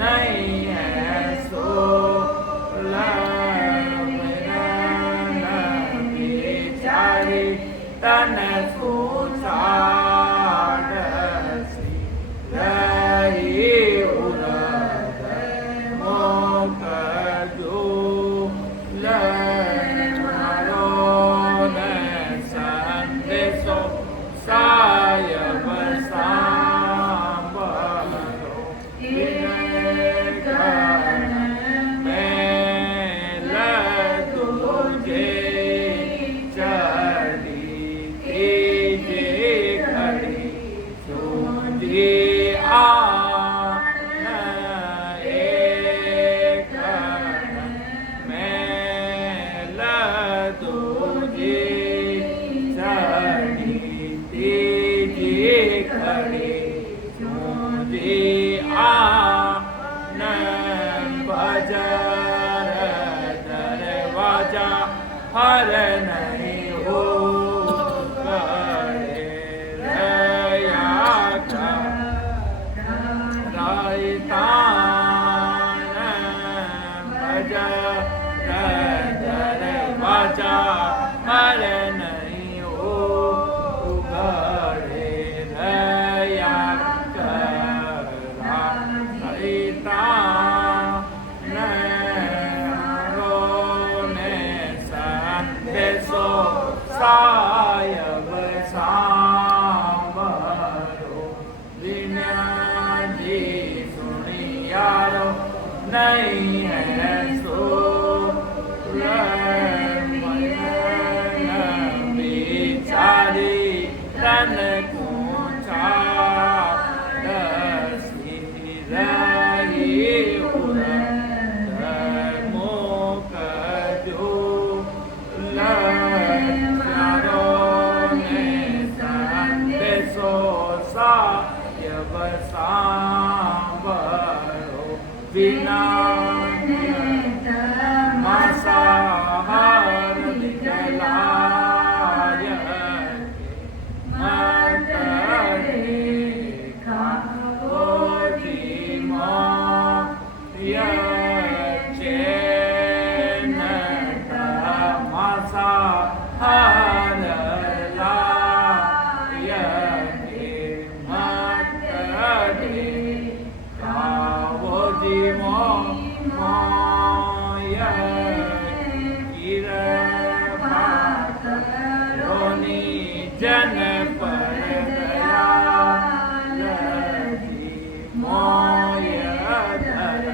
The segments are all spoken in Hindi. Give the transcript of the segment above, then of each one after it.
नहीं है सो તન સુચાડસી રહી ઉરદ મોકજો લમારો ને સંદેશો સાયબ સાંભળો વિનય મેલ તુજે ચડી ત્રીજી ઘડી સુધી આન એક મેલ તુજી ચડી ત્રીજી ઘડી સુધી આન બજર દરવાજા હર નહીં હો કરે રયા રાયતાન બજર દરવાજા હર નહીં હો કરે રયા રાયતાન બેસો સાયબ સાંભળો વિનયજી સુનિયારો નહીં હે સો વિચારી તન કુચા દસી રહી ઉરદ મોકજો સાયબ સાંભળો વિના માસાહાર નિકલાય મતરે ખાઓજી ચેન માસાહાર જન પર દયાલજી મોય ધર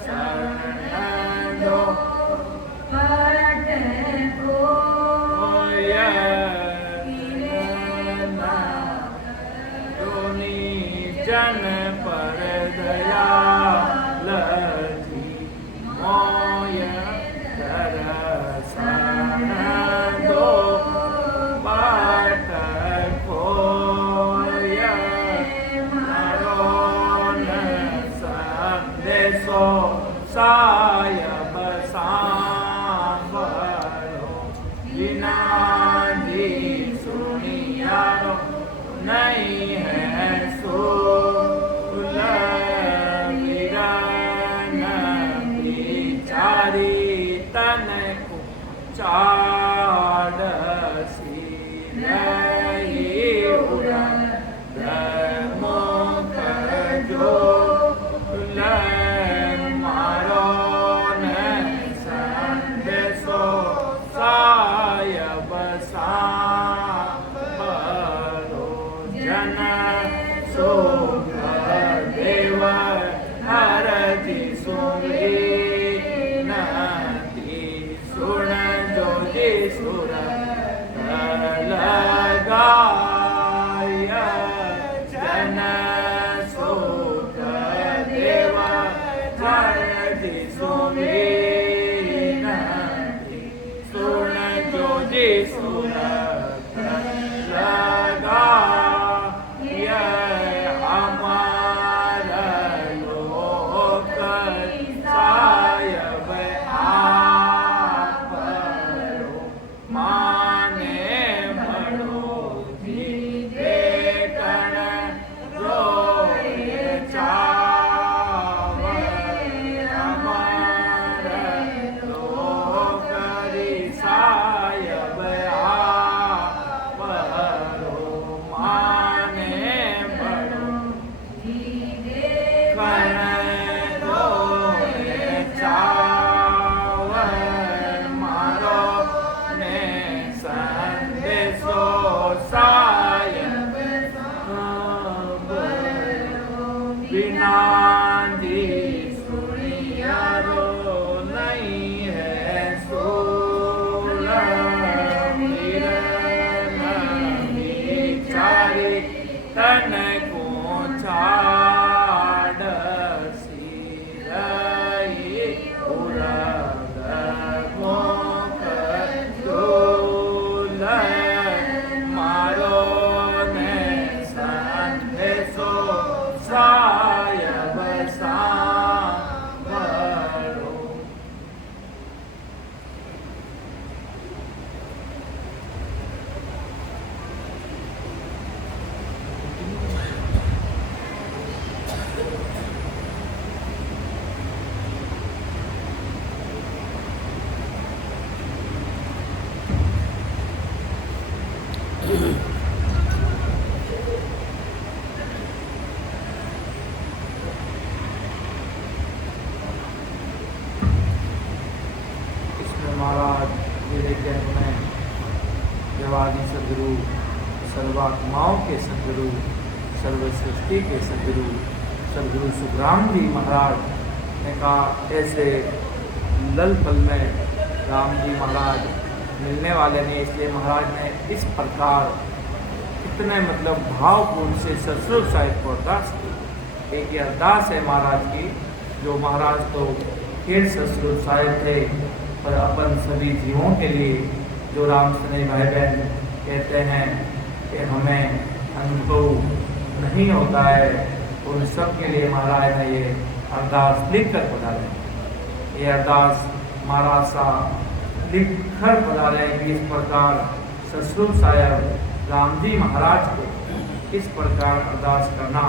શરણ દો મોય જન પર દયાલજી મોય ધર શરણ દો સાયબ સાંભળો વિનાજી સુનિયારો નહીં હે સો વિરન વિચારી તન ચાડસી રહી ઉરદ મોકજો સાયબ સાંભળો જન સુખ દેવ હરજી સુરી નથી સુણજો જે સુર લગાય જન સુખ દેવ હરજી સુરી સુર લગાય અમાર લોક સાયબ આપરો માને મળો જીતે કણ રોય ચાવ અમાર લોક સાયબ આ तन को छाड़ सिरई उरग मुख झूल मारो ने संदेशो सायब सांभळो। महाराज मेरे जन्म में जवानी सदगुरु सर्वात्माओं के सदगुरु सर्व सृष्टि के सदगुरु सदगुरु सुखराम जी महाराज ने कहा ऐसे लल पल में राम जी महाराज मिलने वाले ने, इसलिए महाराज ने इस प्रकार इतने मतलब भावपूर्ण से ससुर साहिब को अरदास की। एक ये अरदास है महाराज की, जो महाराज तो फिर ससुर साहिब थे पर अपन सभी जीवों के लिए जो राम स्नेही भाई बहन कहते हैं कि हमें अनुभव नहीं होता है, उन सब के लिए महाराज ने ये अरदास लिख कर पधारे। ये अरदास महाराज सा लिख कर पधारे कि इस प्रकार ससुर साहिब राम जी महाराज को इस प्रकार अरदास करना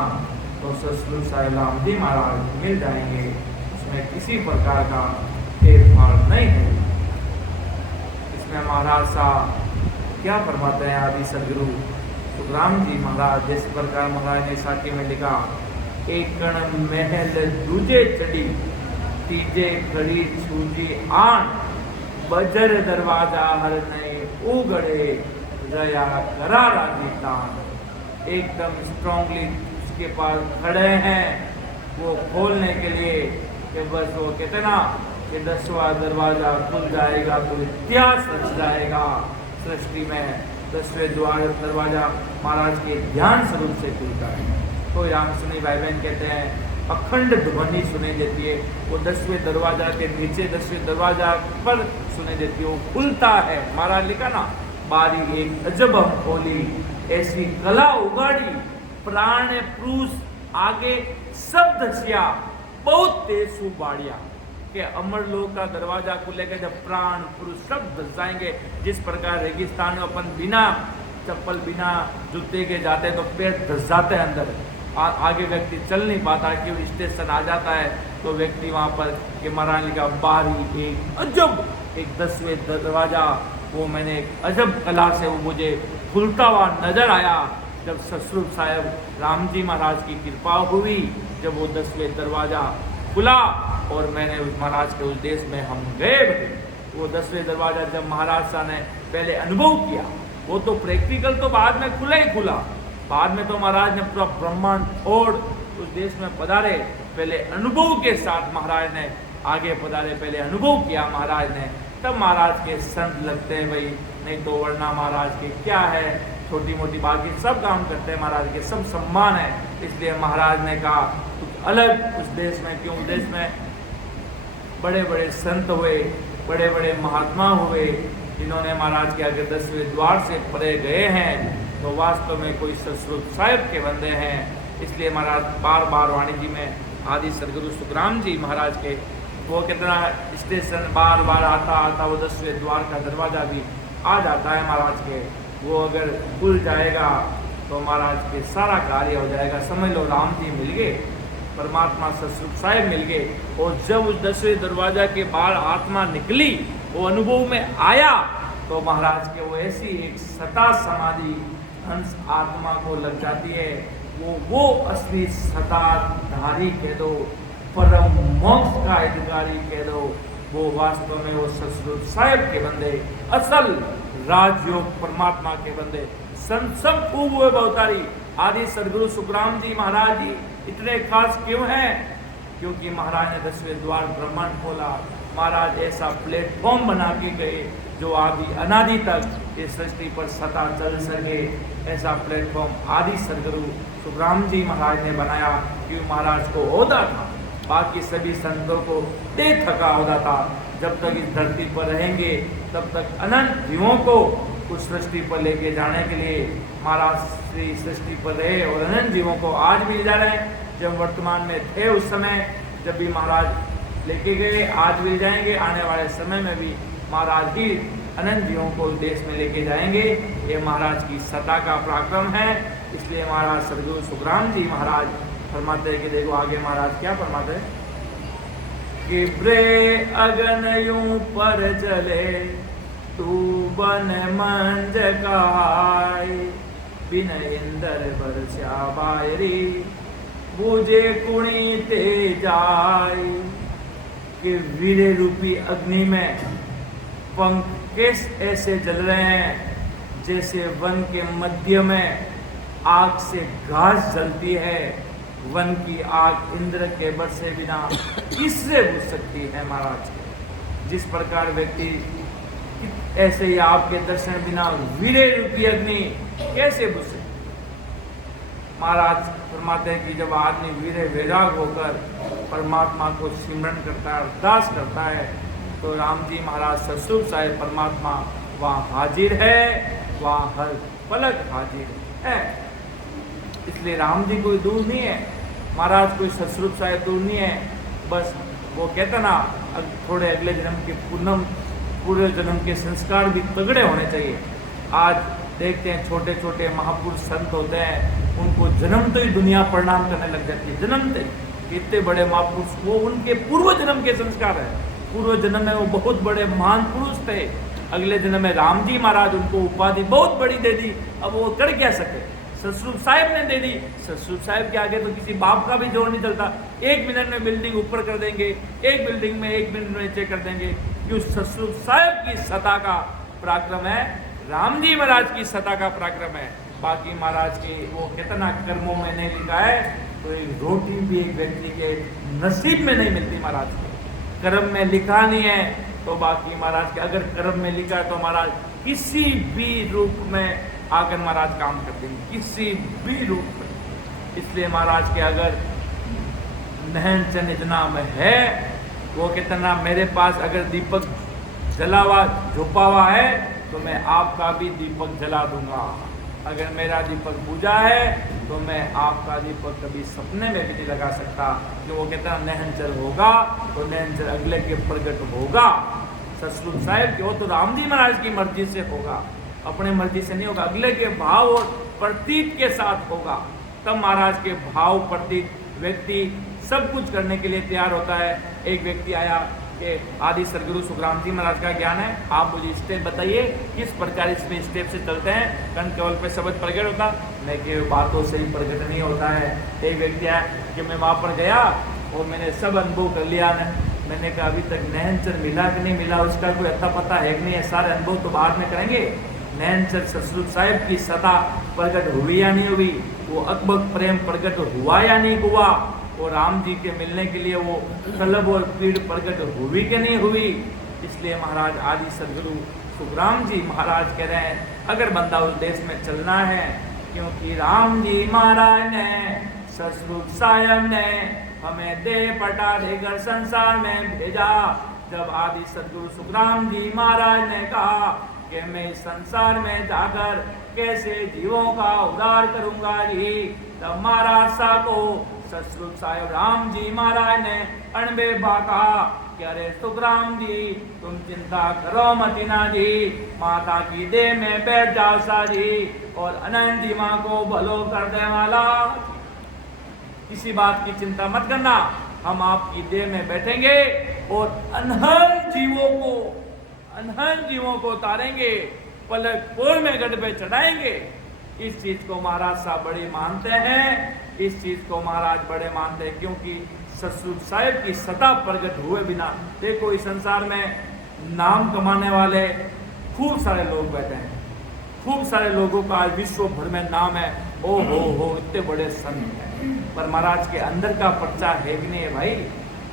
तो ससुर साहिब राम जी महाराज मिल जाएंगे, उसमें किसी प्रकार का भेदभाव नहीं है। इसमें महाराज सा क्या फरमाते हैं आदि सदगुरु सुखराम जी महाराज, जिस प्रकार महाराज ने साथी में लिखा, एक कण महल दूजे चढ़ी तीजे खड़ी छूजी आन बजर दरवाजा हर नए उगड़े रया करारा गीतान। एकदम स्ट्रांगली उसके पास खड़े हैं वो खोलने के लिए कि बस वो कहते ना कि 10वां दरवाजा खुल जाएगा तो इतिहास रच जाएगा सृष्टि में। 10वें दरवाजा महाराज के ध्यान स्वरूप से खुलता है। कोई राम स्नेही भाई बहन कहते हैं अखंड ध्वनि सुने देती है, वो 10वें दरवाजा के नीचे 10वें दरवाजा पर सुने देती है, वो खुलता है। महाराज लिखा ना, बारी एक अजब हम खोली ऐसी कला उगाड़ी प्राण पुरुष आगे सब दसिया बहुत तेज सुबाड़िया के अमर लोक का दरवाजा खुलेगा जब प्राण पुरुष सब धस जाएंगे। जिस प्रकार रेगिस्तान में अपन बिना चप्पल बिना जूते के जाते हैं तो पैर धस जाते हैं अंदर, आगे व्यक्ति चल नहीं पाता कि वो स्टेशन आ जाता है तो व्यक्ति वहाँ पर कि महाराज का बारी एक अजब एक 10वें दरवाजा वो मैंने एक अजब कला से वो मुझे खुलता हुआ नजर आया जब ससुर साहिब राम जी महाराज की कृपा हुई, जब वो 10वें दरवाजा खुला और मैंने उस महाराज के उस देश में हम गए। वो 10वें दरवाजा जब महाराज साहब ने पहले अनुभव किया, वो तो प्रैक्टिकल तो बाद में खुला ही खुला, बाद में तो महाराज ने पूरा ब्रह्मांड और उस देश में पधारे। पहले अनुभव के साथ महाराज ने आगे पधारे, पहले अनुभव किया महाराज ने, तब महाराज के संत लगते हैं भाई, नहीं तो वरना महाराज के क्या है, छोटी मोटी बाकी सब काम करते हैं महाराज के, सब सम्मान है। इसलिए महाराज ने कहा कुछ अलग उस देश में, क्यों उस देश में बड़े बड़े संत हुए, बड़े बड़े महात्मा हुए जिन्होंने महाराज के आगे 10वें द्वार से परे गए हैं, तो वास्तव में कोई ससुर साहिब के बंदे हैं। इसलिए महाराज बार बार वाणी जी में आदि सदगुरु सुखराम जी महाराज के वो कितना स्टेशन बार बार आता वो 10वें द्वार का दरवाजा भी आ जाता है महाराज के, वो अगर खुल जाएगा तो महाराज के सारा कार्य हो जाएगा। समझ लो राम जी मिल गए, परमात्मा ससुर साहिब मिल गए, और जब उस 10वें दरवाजा के बाहर आत्मा निकली, वो अनुभव में आया, तो महाराज के वो ऐसी एक सता समाधि हंस आत्मा को लग जाती है, वो असली सताधारी कह दो, परम मोक्ष का अधिकारी कह दो, वो वास्तव में वो ससुर साहिब के बंदे, असल राजयोग परमात्मा के बंदे संत सब खूब हुए बहुतारी। आदि सदगुरु सुखराम जी महाराज जी इतने खास क्यों हैं? क्योंकि महाराज ने 10वें द्वार ब्रह्मांड खोला, महाराज ऐसा प्लेटफॉर्म बना के गए जो आदि अनादि तक इस सृष्टि पर सदा चल सके। ऐसा प्लेटफॉर्म आदि सदगुरु सुखराम जी महाराज ने बनाया, क्योंकि महाराज को ओहदा था, बाकी सभी संतों को बेथका ओहदा था। जब तक इस धरती पर रहेंगे तब तक अनंत जीवों को उस सृष्टि पर लेके जाने के लिए महाराज श्री सृष्टि पर रहे और अनंत जीवों को आज भी ले जा रहे हैं। जब वर्तमान में थे उस समय जब भी महाराज लेके गए, आज भी जाएंगे, आने वाले समय में भी महाराज ही अनंत जीवों को देश में लेके जाएंगे। ये महाराज की सत्ता का पराक्रम है। इसलिए महाराज सदगुरु सुखराम जी महाराज फरमाते हैं कि देखो आगे महाराज क्या फरमाते हैं कि ब्रे अगन यूं पर चले तू बन मंज काय बिन इंदर बरसा बायरी बूझे कुणी ते जाय। कि वीरे रूपी अग्नि में पंख किस ऐसे जल रहे हैं जैसे वन के मध्य में आग से घास जलती है। वन की आग इंद्र के बरसे बिना किससे बुझ सकती है महाराज। जिस प्रकार व्यक्ति ऐसे ही आपके दर्शन बिना वीरे रूपी अग्नि कैसे बुझ सकती। महाराज फरमाते हैं कि जब आदमी वीरे वैराग होकर परमात्मा को सिमरन करता है, अरदास करता है, तो राम जी महाराज सतस्वरूप साहिब परमात्मा वहाँ हाजिर है, वहाँ हर पलक हाजिर है। इसलिए राम जी कोई दूर नहीं है, महाराज कोई सतस्वरूप साहिब दूर नहीं है। बस वो कहता ना थोड़े अगले जन्म के पूरे जन्म के संस्कार भी तगड़े होने चाहिए। आज देखते हैं छोटे छोटे महापुरुष संत होते हैं, उनको जन्मते ही दुनिया प्रणाम करने लग जाती है। जन्मते इतने बड़े महापुरुष, वो उनके पूर्व जन्म के संस्कार है। पूर्व जन्म में वो बहुत बड़े महान पुरुष थे, अगले जन्म में राम जी महाराज उनको उपाधि बहुत बड़ी दे दी। अब वो कर क्या सके, सतस्वरूप साहिब ने दे दी। सतस्वरूप साहिब के आगे तो किसी बाप का भी जोर नहीं चलता। 1 मिनट में बिल्डिंग ऊपर कर देंगे, एक बिल्डिंग में 1 मिनट में नीचे कर देंगे। क्यों? सतस्वरूप साहिब की सत्ता का पराक्रम है, राम जी महाराज की सत्ता का पराक्रम है। बाकी महाराज के वो कितना कर्मों में नहीं लिखा है, तो एक रोटी भी एक व्यक्ति के नसीब में नहीं मिलती। महाराज के कर्म में लिखा नहीं है, तो बाकी महाराज के अगर कर्म में लिखा है तो महाराज किसी भी रूप में आकर महाराज काम करते हैं, किसी भी रूप में। इसलिए महाराज के अगर नहन चन इतना में है, वो कितना मेरे पास अगर दीपक जलावा झोपावा है तो मैं आपका भी दीपक जला दूंगा। अगर मेरा दीपक बुझा है तो मैं आपका दीपक कभी सपने में भी नहीं लगा सकता। जो वो कहता है नहन चल होगा तो नहन चल अगले के प्रगट होगा। सतस्वरूप साहिब जो तो राम जी महाराज की मर्जी से होगा, अपने मर्जी से नहीं होगा, अगले के भाव और प्रतीत के साथ होगा। तब महाराज के भाव प्रतीत व्यक्ति सब कुछ करने के लिए तैयार होता है। एक व्यक्ति आया कि आदि सदगुरु सुखराम जी महाराज का ज्ञान है, आप मुझे स्टेप बताइए किस प्रकार इसमें स्टेप से चलते हैं, कर्ण केवल पे शब्द प्रकट होता, मैं कि बातों से ही प्रकट नहीं होता है। एक व्यक्ति आया कि मैं वहाँ पर गया और मैंने सब अनुभव कर लिया। मैंने कहा अभी तक नयनचर मिला कि नहीं मिला, उसका कोई अता पता है कि नहीं है, सारे अनुभव तो बाद में करेंगे। नयनचर सतस्वरूप साहिब की सत्ता प्रकट हुई या नहीं हुई, वो अकबक प्रेम प्रकट हुआ या नहीं हुआ, और राम जी के मिलने के लिए वो कलब और पीड़ प्रकट हुई कि नहीं हुई। इसलिए महाराज आदि सदगुरु सुखराम जी महाराज कह रहे हैं अगर बंदा उस देश में चलना है, क्योंकि राम जी महाराज ने सतस्वरूप साहिब ने हमें दे पटा देकर संसार में भेजा। जब आदि सदगुरु सुखराम जी महाराज ने कहा कि मैं इस संसार में जाकर कैसे जीवों का उद्धार करूंगा जी, तब महाराज साहब को सतस्वरूप साहिब राम जी महाराज ने अणबे बाका कि अरे सुखराम जी तुम चिंता करो मतीना जी, माता की देह में बैठ जाओ सा जी, और अनंत जी माँ को भलो कर दे वाला, किसी बात की चिंता मत करना, हम आपकी देह में बैठेंगे और अनहद जीवों को उतारेंगे, पलक पोल में गढ़ पे चढ़ाएंगे। इस चीज को महाराज साहब बड़े मानते हैं, इस चीज को महाराज बड़े मानते हैं, क्योंकि सतस्वरूप साहिब की सत्ता प्रकट हुए बिना देखो इस संसार में नाम कमाने वाले खूब सारे लोग बैठे हैं, खूब सारे लोगों का आज विश्व भर में नाम है, ओ हो इतने बड़े संत हैं, पर महाराज के अंदर का पर्चा है कि नहीं है भाई,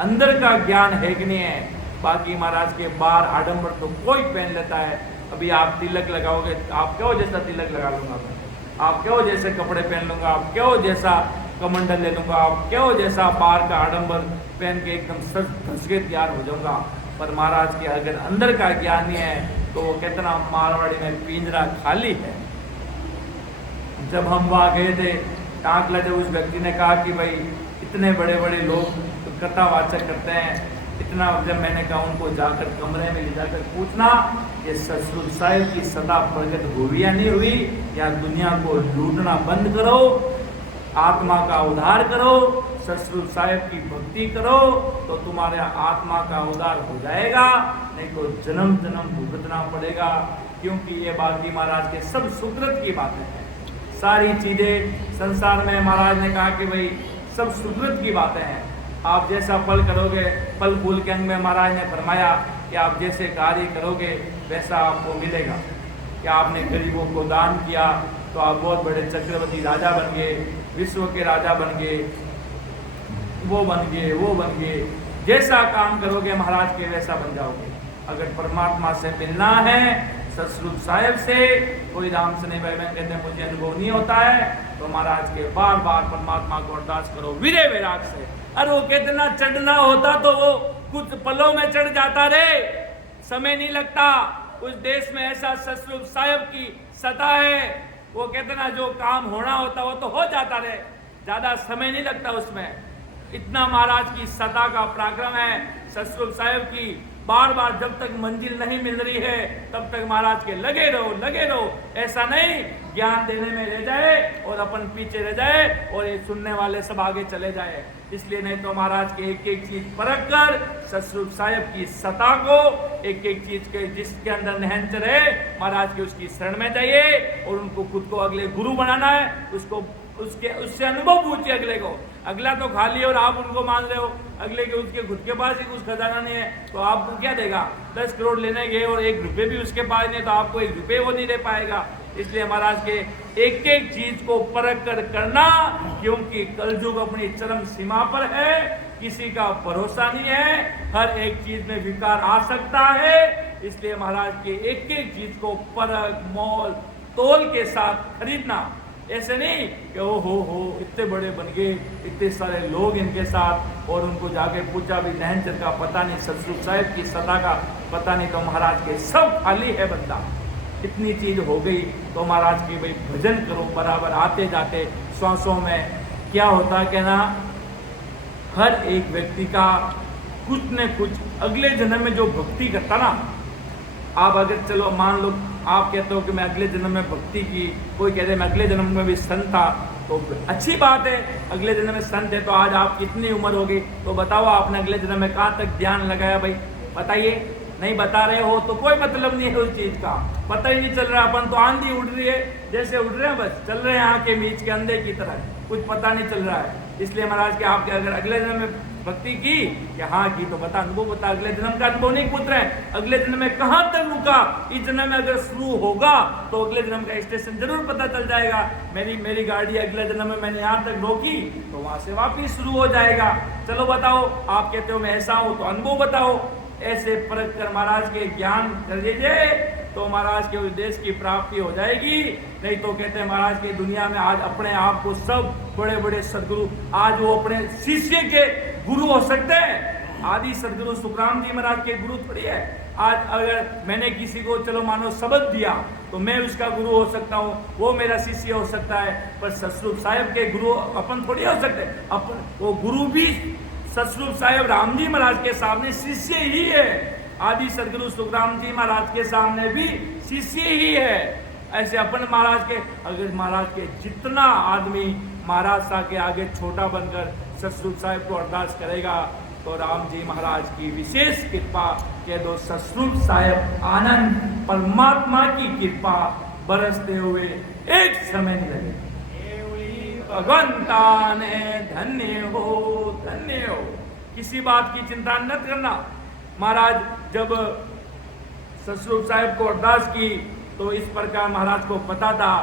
अंदर का ज्ञान है कि नहीं है। बाकी महाराज के बार आडंबर तो कोई पहन लेता है। अभी आप तिलक लगाओगे, आप क्यों जैसा तिलक लगा लूंगा मैं, आप क्यों जैसे कपड़े पहन लूंगा, आप क्यों जैसा कमंडल ले लूंगा, आप क्यों जैसा बार का आडंबर पहन के एकदम सज के तैयार हो जाऊंगा। पर महाराज के अगर अंदर का ज्ञान ही है तो वो कहते ना मारवाड़ी में पिंजरा खाली है। जब हम वहाँ गए थे टांकला, जब उस व्यक्ति ने कहा कि भाई इतने बड़े बड़े लोग कथावाचक करते हैं, इतना, जब मैंने कहा उनको जाकर कमरे में ले जाकर पूछना ये ससुर साहिब की सदा प्रगट हुई या नहीं हुई, या दुनिया को लूटना बंद करो, आत्मा का उद्धार करो, ससुर साहिब की भक्ति करो तो तुम्हारे आत्मा का उद्धार हो जाएगा, नहीं तो जन्म जन्म भुगतना पड़ेगा। क्योंकि ये बाकी महाराज के सब सुकृत की बातें हैं। सारी चीजें संसार में महाराज ने कहा कि भाई सब सुकृत की बातें हैं। आप जैसा फल करोगे, फल फूल के अंग में महाराज ने फरमाया कि आप जैसे कार्य करोगे वैसा आपको मिलेगा। कि आपने गरीबों को दान किया तो आप बहुत बड़े चक्रवर्ती राजा बन गए, विश्व के राजा बन गए, वो बन गए। जैसा काम करोगे महाराज के वैसा बन जाओगे। अगर परमात्मा से मिलना है, सतस्वरूप साहिब से, कोई राम से नहीं भाई बहन कहते मुझे अनुभव नहीं होता है, तो महाराज के बार बार परमात्मा को अरदास करो वीरे वैराग से। अरे वो कहते ना चढ़ना होता तो वो कुछ पलों में चढ़ जाता रे, समय नहीं लगता। उस देश में ऐसा सतस्वरूप साहिब की सत्ता है, वो कहते ना जो काम होना होता वो तो हो जाता रे, ज्यादा समय नहीं लगता उसमें। इतना महाराज की सत्ता का पराक्रम है सतस्वरूप साहिब की। बार बार जब तक मंजिल नहीं मिल रही है तब तक महाराज के लगे रहो। ऐसा नहीं ज्ञान देने में रह जाए और अपन पीछे रह जाए और ये सुनने वाले सब आगे चले जाए। इसलिए नहीं तो महाराज के एक एक चीज परख कर सतस्वरूप साहिब की सत्ता को, एक एक चीज के जिसके अंदर निहंचर है महाराज के उसकी शरण में जाइए और उनको खुद को अगले गुरु बनाना है। उससे अनुभव पूछिए अगले को। अगला तो खाली और आप उनको मान रहे हो, अगले के उसके खुद के पास ही कुछ खजाना नहीं है तो आपको क्या देगा। 10 करोड़ लेने गए और 1 रुपये भी उसके पास नहीं तो आपको 1 रुपये वो नहीं दे पाएगा। इसलिए महाराज के एक एक चीज को परख कर करना, क्योंकि कलयुग अपनी चरम सीमा पर है, किसी का भरोसा नहीं है, हर एक चीज में विकार आ सकता है। इसलिए महाराज के एक एक चीज को परख मोल तोल के साथ खरीदना। ऐसे नहीं कि ओ हो इतने बड़े बन गए, इतने सारे लोग इनके साथ, और उनको जाके पूछा भी नहनचर का पता नहीं, सतस्वरूप साहिब की सदा का पता नहीं, तो महाराज के सब खाली है बंदा। इतनी चीज हो गई तो महाराज की भाई भजन करो बराबर, आते जाते श्वासों में क्या होता है कहना, हर एक व्यक्ति का कुछ न कुछ अगले जन्म में जो भक्ति करता ना, आप अगर चलो मान लो आप कहते हो कि मैं अगले जन्म में भक्ति की, कोई कहते हैं मैं अगले जन्म में भी संत था, तो अच्छी बात है। अगले जन्म में संत है तो आज आप कितनी उम्र हो गई, तो बताओ आपने अगले जन्म में कहाँ तक ध्यान लगाया भाई, बताइए। नहीं बता रहे हो तो कोई मतलब नहीं है उस चीज का, पता ही नहीं चल रहा। अपन तो आंधी उड़ रही है, जैसे उड़ रहे हैं बस चल रहे हैं आँख के बीच के अंधे की तरह, कुछ पता नहीं चल रहा है। इसलिए महाराज के आपके अगर अगले जन्म में भक्ति की कि हाँ की तो बता, अनुभव बता, अगले जन्म का अनुभव नहीं पूछ रहे, अगले जन्म में कहाँ तक रुका, इस जन्म में अगर शुरू होगा तो अगले जन्म का स्टेशन जरूर पता चल जाएगा। मेरी गाड़ी अगले जन्म में मैंने यहाँ तक रोकी तो वहां से वापिस शुरू हो जाएगा। चलो बताओ, आप कहते हो मैं ऐसा हूं तो अनुभव बताओ। ऐसे परख कर महाराज के ज्ञान कर दीजिए तो महाराज के उद्देश्य की प्राप्ति हो जाएगी। नहीं तो कहते हैं महाराज के दुनिया में आज अपने आप को सब बड़े बड़े सदगुरु, आज वो अपने शिष्य के गुरु हो सकते हैं। आदि सदगुरु सुखराम जी महाराज के गुरु थोड़ी है। आज अगर मैंने किसी को चलो मानो शब्द दिया तो मैं उसका गुरु हो सकता हूँ, वो मेरा शिष्य हो सकता है, पर सतस्वरूप साहिब के गुरु अपन थोड़ी हो सकते। अपन वो गुरु भी सतस्वरूप साहिब राम जी महाराज के सामने शिष्य ही है, आदि सदगुरु सुखराम जी महाराज के सामने भी शिष्य ही है। ऐसे अपन महाराज के, अगर महाराज के जितना आदमी महाराज साहब के आगे छोटा बनकर सतस्वरूप साहिब को अरदास करेगा तो राम जी महाराज की विशेष कृपा कह दो, सतस्वरूप साहिब आनंद परमात्मा की कृपा बरसते हुए एक समय नहीं लगे। भगवंता ने धन्य हो। किसी बात की चिंता न करना। महाराज जब सतस्वरूप साहिब को अरदास की तो इस प्रकार महाराज को पता था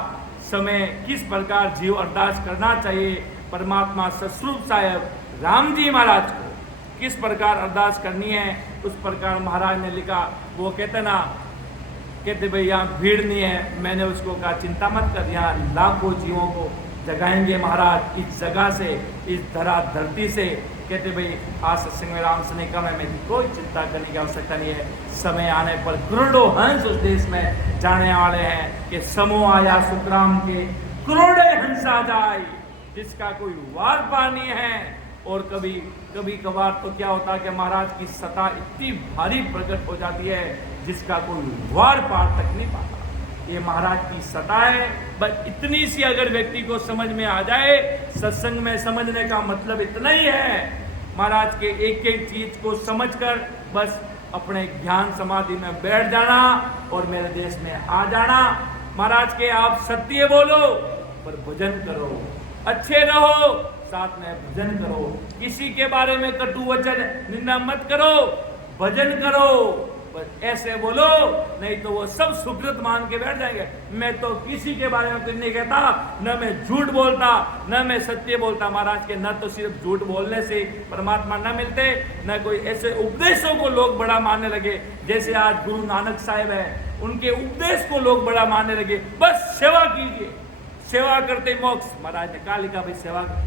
समय किस प्रकार जीव अरदास करना चाहिए। परमात्मा सतस्वरूप साहिब राम जी महाराज को किस प्रकार अरदास करनी है उस प्रकार महाराज ने लिखा। वो कहते भाई यहाँ भीड़ नहीं है। मैंने उसको कहा चिंता मत कर, यहाँ लाखों जीवों को जगाएंगे महाराज इस जगह से, इस धरती से। कहते भाई आज सत्संग में राम से नहीं कहा, मैं कोई चिंता करने की आवश्यकता नहीं है। समय आने पर करोड़ों हंस उस देश में जाने वाले हैं कि समो आया सुखराम के करोड़े हंसा जाए, जिसका कोई वार पार नहीं है। और कभी कभार तो क्या होता है कि महाराज की सत्ता इतनी भारी प्रकट हो जाती है जिसका कोई वार पार तक नहीं पाता। ये महाराज की सत्ता है। बस इतनी सी अगर व्यक्ति को समझ में आ जाए, सत्संग में समझने का मतलब इतना ही है, महाराज के एक एक चीज को समझकर बस अपने ज्ञान समाधि में बैठ जाना और मेरे देश में आ जाना। महाराज के आप सत्य बोलो पर भजन करो, अच्छे रहो, साथ में भजन करो, किसी के बारे में कटु वचन निंदा मत करो, भजन करो, बस ऐसे बोलो, नहीं तो वो सब सुकृत मान के बैठ जाएंगे। मैं तो किसी के बारे में कुछ नहीं कहता, न मैं झूठ बोलता न मैं सत्य बोलता। महाराज के न तो सिर्फ झूठ बोलने से परमात्मा न मिलते, न कोई ऐसे उपदेशों को लोग बड़ा मानने लगे जैसे आज गुरु नानक साहिब है, उनके उपदेश को लोग बड़ा मानने लगे। बस सेवा कीजिए, सेवा करते मोक्ष। महाराज ने कहा लिखा भाई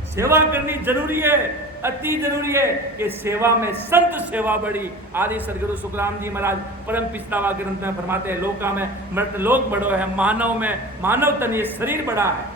सेवा करनी जरूरी है, अति जरूरी है कि सेवा में संत सेवा बड़ी। आदि सदगुरु सुखराम जी महाराज परम पिछतावा ग्रंथ में फरमाते हैं, लोका में मृत लोक बड़ो है, मानव में मानव तन ये शरीर बड़ा है।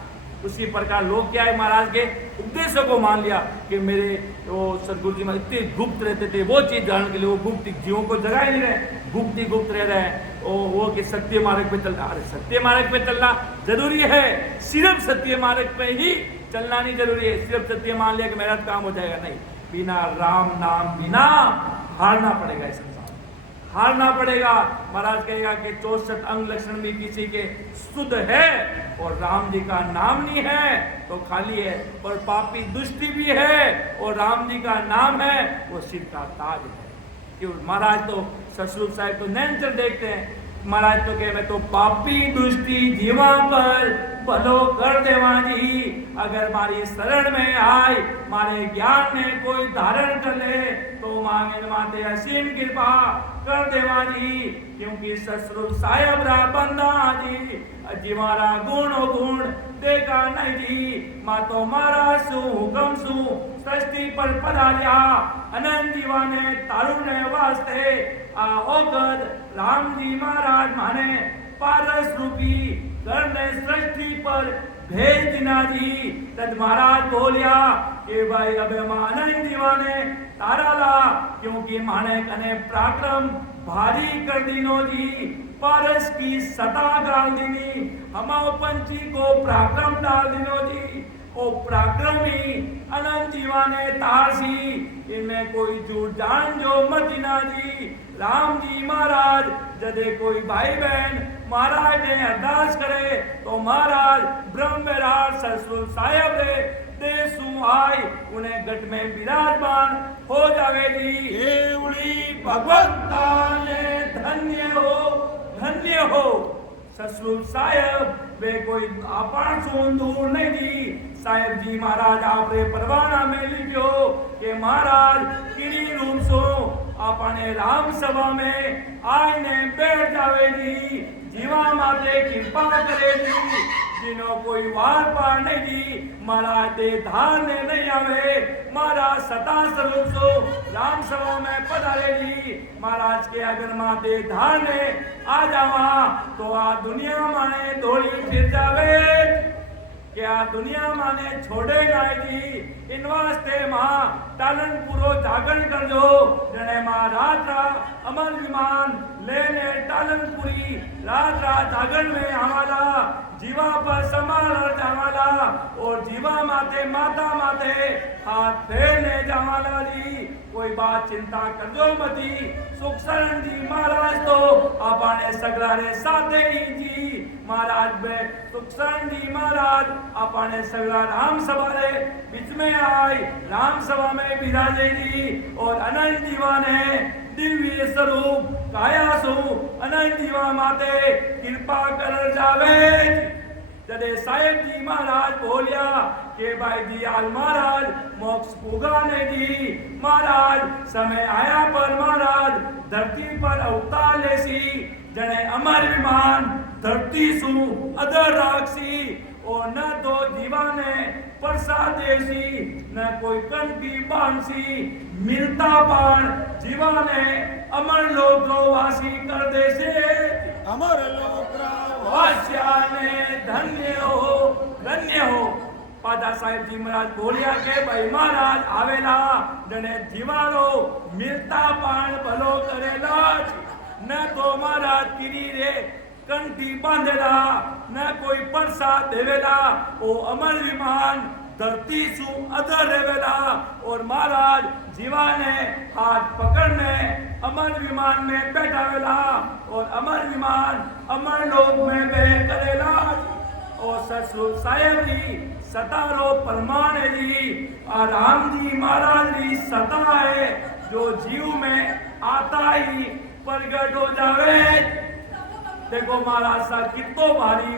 उसी प्रकार लोग क्या है, महाराज के उपदेशों को मान लिया कि मेरे वो सदगुरु जी में इतने गुप्त रहते थे, वो चीज जानने के लिए वो गुप्त जीवों को जगा ही नहीं रहे, गुप्त रह रहे हैं। वो कि सत्य मार्ग पे चलना, अरे सत्य मार्ग पे चलना जरूरी है, सिर्फ सत्य मार्ग पे ही चलना नहीं जरूरी है। सिर्फ सत्य मान लिया कि मेरा काम हो जाएगा, नहीं। बिना राम नाम बिना हारना पड़ेगा, इस संसार हारना पड़ेगा। महाराज कहेगा कि 64 अंग लक्षण भी किसी के शुद्ध है और राम जी का नाम नहीं है तो खाली है, और पापी दुष्टि भी है और राम जी का नाम है वो सिर का ताज है। क्यों महाराज तो ससुर साहब तो नैनचर देखते हैं, महाराज तो कहे मैं तो पापी दुष्टि जीवा पर भलो कर देवा जी। अगर मारी शरण में आए, मारे ज्ञान में कोई धारण कर ले तो मांगे माते असीम कृपा कर देवा जी। क्योंकि ससुर साहेब रा बंदा जी जीवारा गुण देखा नहीं जी। मा तो मारा सु हुकम सु सृष्टि पर पधार्या, अनंत दीवाने तारुण्य वास्ते आ ओगद राम जी महाराज माने पारस रूपी करने सृष्टि पर भेज दिना जी। तद महाराज बोलिया कि भाई अबे माने दीवाने तारा ला, क्योंकि माने कने पराक्रम भारी कर दिनो जी। पारस की सता डाल दीनी, हमाओ पंची को पराक्रम डाल दिनो जी। ओ पराक्रमी अनंत जीवाने तारसी, इनमें कोई झूठ जान जो मदिना जी। राम जी महाराज जदे कोई भाई बहन महाराज ने अरदास करे तो महाराज ब्रह्म विराट ससुर साहेब रे देसु आई उन्हें गट में विराजमान हो जावेगी। एवड़ी भगवंता ने धन्य हो ससुर साहेब वे कोई आपण सुन दूर नहीं दी। साहेब जी महाराज आपरे परवाना में लिखो कि महाराज किरी रूप सो अपने राम सभा में आईने बैठ जावेगी। जीवा माते कृपा करेगी, जिनो कोई वार पार नहीं दी महाराज दे धार ने नहीं आवे। महाराज सता स्वरूप सो राम सभा में पधारेगी। महाराज के अगर माते धार ने आ जावा तो आ दुनिया माने दौड़ी फिर जावे, क्या दुनिया माने छोड़े नाई। इन वास्ते मां टालन पूरो जागरण कर जो जने मां रात अमल विमान लेने टालनपुरी रात जागरण में आवाला जीवा पर संभाल जावाला और जीवा माते माता माते हाथ फेरने जावाला जी। कोई बात चिंता कर जो मती, सुख शरण जी महाराज तो अपने सगलारे साथे ही जी। महाराज में सुख शरण जी महाराज अपने सगला राम सभा रे बीच में आए, राम सभा में विराजे जी। और अनंत जीवा ने दिव्य स्वरूप काया सो अनंत जीवा माते कृपा कर जावे। जदे साहेब जी महाराज बोलिया के भाई दयाल महाराज मोक्ष पुगाने दी महाराज समय आया पर महाराज धरती पर अवतार लेसी जने अमर विमान धरती सु अदर राक्षी और न तो दीवाने प्रसाद देसी न कोई कण की बांसी मिलता पान जीवाने अमर लोक वासी कर दे से अमर लोक वास्याने धन्य हो पादा साहेब जी महाराज बोलिया के भाई महाराज आवेला जने जीवारो मिलता पान भलो करेला न तो महाराज किरी रे कंठी बांधेला न कोई प्रसाद देवेला ओ अमर विमान धरती सु अदर रेवेला और महाराज जीवाने हाथ पकड़ने अमर विमान में बैठावेला और अमर विमान अमर लोक में वे करेला और ससुर साहेब जी सतारो परमाण जी और राम जी महाराज जी सता है जो जीव में आता ही प्रगट हो जावे। देखो महाराज सा कितो भारी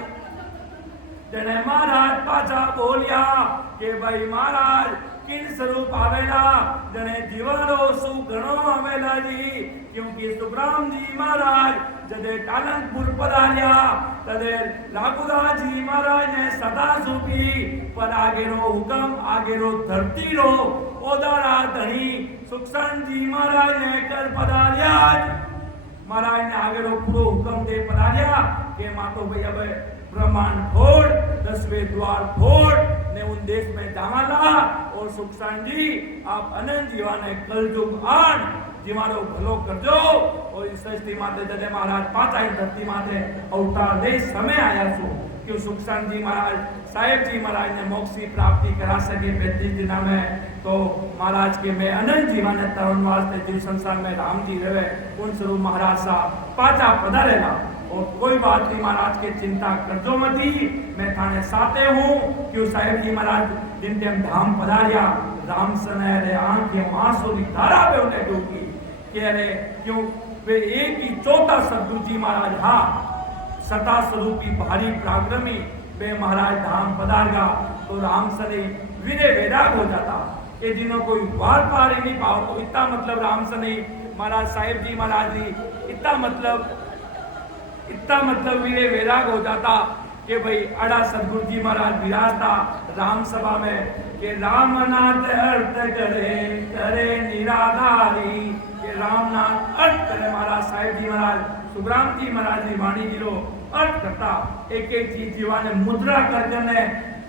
जने महाराज पाछा बोलिया के भाई महाराज किन स्वरूप आवेला जने जीवारो सु घणो आवेला जी क्योंकि सुखराम जी महाराज जदे टालनपुर पधारिया तदे राघुदास जी महाराज ने सदा सुपी पर आगे रो हुकम आगे रो धरती रो ओदारा धनी सुखसान जी महाराज ने कर पधारिया महाराज ने आगे रो पूरो हुकम दे पधारिया के मातो भाई अब ब्रह्मांड फोड़ 10वें द्वार फोड़ ने उन देश में जावाला और सुखसान जी आप अनंत जीवाने कलयुग आन जीवारो भलो करजो और इस सृष्टि माते जदे महाराज पाचा ही धरती माते अवतार दे समय आया सो कि सुखसान जी महाराज साहेब जी महाराज ने मोक्ष की प्राप्ति करा सके 35 दिना में तो महाराज के मैं अनंत जीवाने तरुण वास्ते जीव संसार में राम जी रहे उन स्वरूप महाराज सा पाचा पधारेला और कोई बात नहीं महाराज के चिंता करजो मती मैं थाने साथे हूँ क्यों साहेब जी महाराज दिन टाइम धाम पधारिया राम सने रे आंखें आंसू की धारा पे उन्हें डूबी कह रहे क्यों वे एक ही चौथा सदगुरु जी महाराज हाँ सता स्वरूपी भारी पराक्रमी वे महाराज धाम पधारगा तो राम सने विरे वैराग हो जाता ये दिनों कोई वार पार ही नहीं पाओ तो इतना मतलब राम सने महाराज साहेब जी महाराज जी इतना मतलब वीरे वैराग हो जाता कि भाई अड़ा सदगुरु जी महाराज विराजता राम सभा में कि राम नाथ अर्थ करे निराधारी कि राम नाथ अर्थ करे महाराज साहेब जी महाराज सुखराम जी महाराज जी वाणी जी लो अर्थ करता एक एक चीज जीवाने मुद्रा करके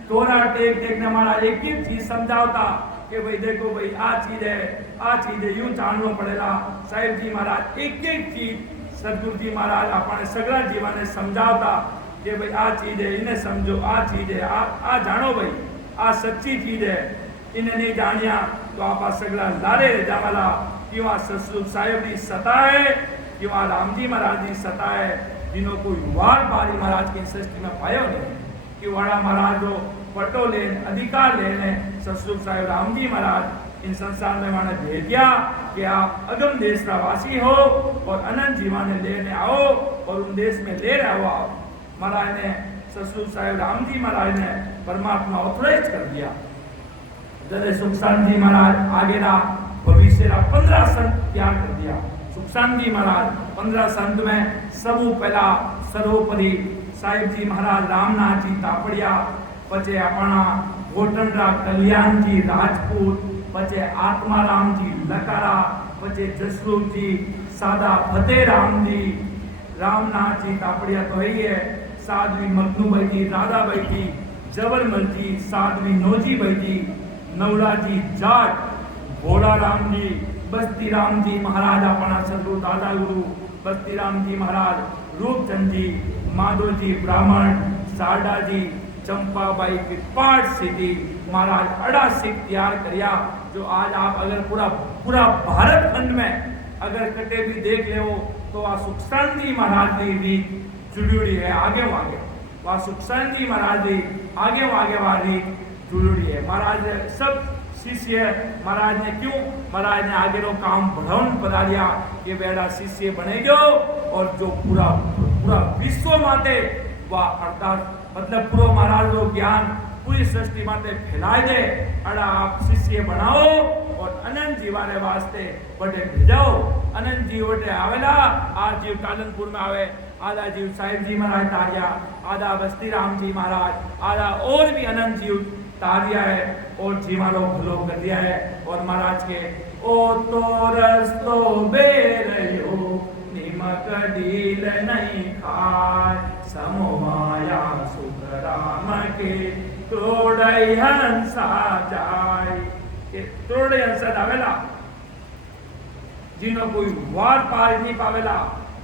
तोरा टेक ने महाराज एक एक चीज समझावता कि भाई देखो भाई आ चीज है यूं जानना पड़ेगा साहेब जी महाराज एक एक चीज सदगुरु जी महाराज अपने सगला जीवाने समझावता कि भाई आ चीज है इन्हें समझो आ चीज है आ जानो भाई आ सच्ची चीज है इन्हें नहीं जानिया तो आप सगला लारे जावाला क्यों आ ससुर साहेब जी सता है क्यों आ राम जी महाराज जी सता है जिन्हों कोई वार बारी महाराज की सृष्टि में पायो नहीं कि वाड़ा महाराज जो पटो लेन अधिकार लेने ससुर साहेब राम जी महाराज इन संसार में मैंने भेज दिया कि आप अगम देश का वासी हो और अनंत जीवाने लेने आओ और उन देश में ले रहे हो आप महाराज ने ससुर साहेब राम जी महाराज ने परमात्मा ऑथराइज कर दिया जैसे सुखसान जी महाराज आगे ना भविष्य 15 संत तैयार कर दिया सुखसान जी महाराज 15 संत में सबू पहला सर्वोपरि साहेब जी महाराज रामनाथ जी तापड़िया पचे अपना घोटनरा कल्याण जी राजपूत पचे आत्माराम जी लकारा पचे जसरूप जी सादा फतेहराम जी रामनाथ जी तापड़िया तो ही है साध्वी मखनूबाई जी राधाबाई जी जबलमल जी साध्वी नोजी बाई जी नवला जी जाट भोला राम जी बस्ती राम जी महाराज अपना सदगुरु दादा गुरु बस्ती राम जी महाराज रूपचंद जी माधव जी ब्राह्मण सारदा जी चंपाबाई की पाठ सिद्धि महाराज अड़ा सिख तैयार करिया जो आज आप अगर पूरा भारत खंड में अगर कटे भी देख ले हो तो वह सुखसान जी महाराज जी भी जुड़ी है आगे वह सुखसान जी महाराज जी आगे वाली जुड़ी है महाराज सब शिष्य महाराज ने क्यों महाराज ने आगे रो काम बढ़ावन पधारिया कि बेड़ा शिष्य बने गयो और जो पूरा विश्व माते अर्थात मतलब पूरो महाराज रो ज्ञान पूरी सृष्टि माते फैलाई दे अड़ा आप शिष्य बनाओ और अनंत जी वाले वास्ते बटे भेजाओ। अनंत जी वटे आवेला आज जीव कालनपुर में आवे, आधा जीव साहिब जी महाराज तारिया, आधा बस्ती राम जी महाराज, आधा और भी अनंत जीव तारिया है और जी मारो भलो कर दिया है। और महाराज के ओ तो रस्तो बेरयो निमक डील नहीं खाय, समो माया सुख राम के तोड़ई हंसा जाय। के तोड़ई हंसा जावेला जिनो कोई वार पार नहीं पावेला।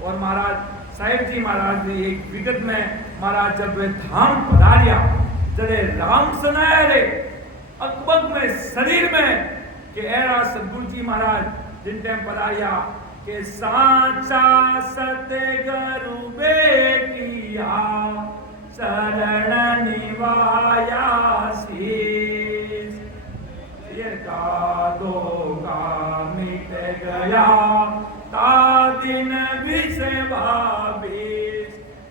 और महाराज साहिब जी महाराज ने एक विगत में महाराज जब वे धाम पधारिया जरे राम सुनाया रे अकबक में शरीर में के ऐरा सदगुरु जी महाराज जिन टाइम पधारिया के साचा सतगुरु बेटिया शरण निवाया शीस, ये कादो का मिट गया ता दिन विषवाबीस,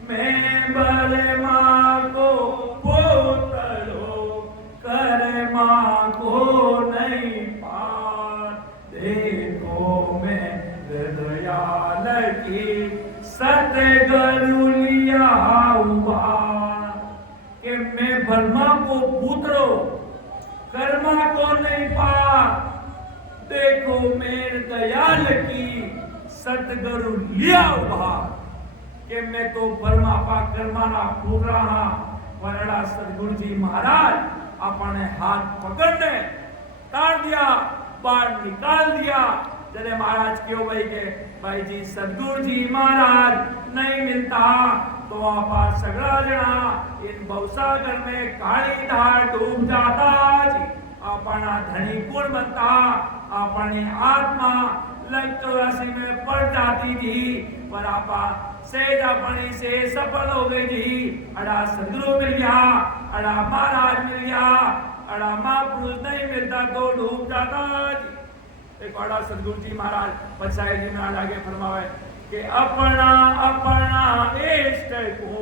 मैं बल माँ को पोतलो कर माँ को नहीं पार, देखो मैं दयाल की सतगुरु लिया हुआ कि मैं ब्रह्मा को पुत्रो कर्मा को नहीं पार, देखो मेरे दयाल की सतगुरु लिया हुआ कि मैं तो ब्रह्मा पा कर्मा ना पुत्र रहा। वरड़ा सतगुरु जी महाराज अपने हाथ पकड़ने तार दिया, बाहर निकाल दिया। जरे महाराज क्यों भाई जी सतगुरु जी महाराज नहीं मिलता तो आप सगड़ा जना इन भवसागर में काली धार डूब जाता जी, अपना धनी गुण बनता, अपनी आत्मा लंक राशि में पड़ जाती थी, पर आपा सेज अपनी से सफल हो गई थी। अड़ा सदगुरु मिल गया, अड़ा महाराज मिल गया, अड़ा महापुरुष नहीं मिलता तो डूब जाता जी। एक बड़ा सदगुरु जी महाराज पचाई जी महाराज आगे फरमावे कि अपना अपना इष्ट को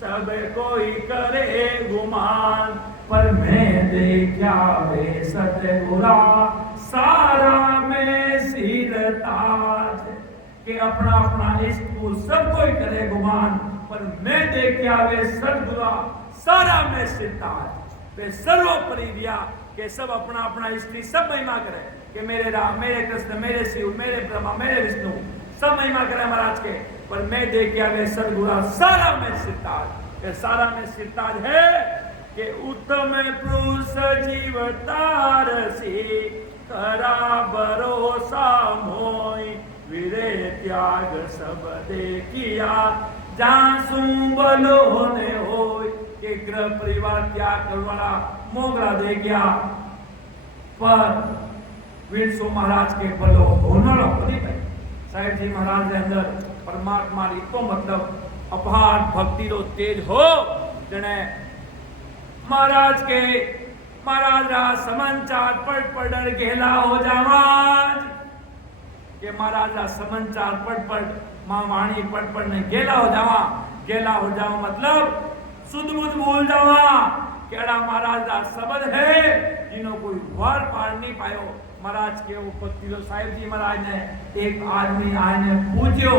सब कोई करे गुमान, पर मैं देखा वे सतगुरा सारा में सिर ताज, कि अपना अपना इष्ट को सब कोई करे गुमान, पर मैं देखा वे सतगुरा सारा में सिर ताज। वे सर्वोपरि दिया कि सब अपना अपना इष्ट सब महिमा करे कि मेरे राम, मेरे कृष्ण, मेरे शिव, मेरे ब्रह्मा, मेरे विष्णु सब महिमा करे महाराज के, पर मैं देखिया वे सदगुरु सारा में सिरताज। सारा में सिरताज है कि उत्तम पुरुष जीवतार से करा भरोसा मोई, वीरे त्याग सब देखिया जासू बलो ने होय, कि गृह परिवार त्याग करवाला मोगरा दे गया, पर वीरसो महाराज के बलो होनारो बनी भाई। साहिब जी महाराज के अंदर परमात्मा री तो मतलब अपार भक्ति रो तेज हो, जने महाराज के महाराज रा समाचार पढ़ गेला हो जावाज, के महाराज रा समाचार पढ़ मां वाणी पढ़ ने गेला हो जावा मतलब शुद्ध बुद्ध बोल जावा। केड़ा महाराज रा शब्द है जिनो कोई वार पार नहीं पायो। महाराज के वो पत्तीलो साहिब जी महाराज ने एक आदमी आने पूछो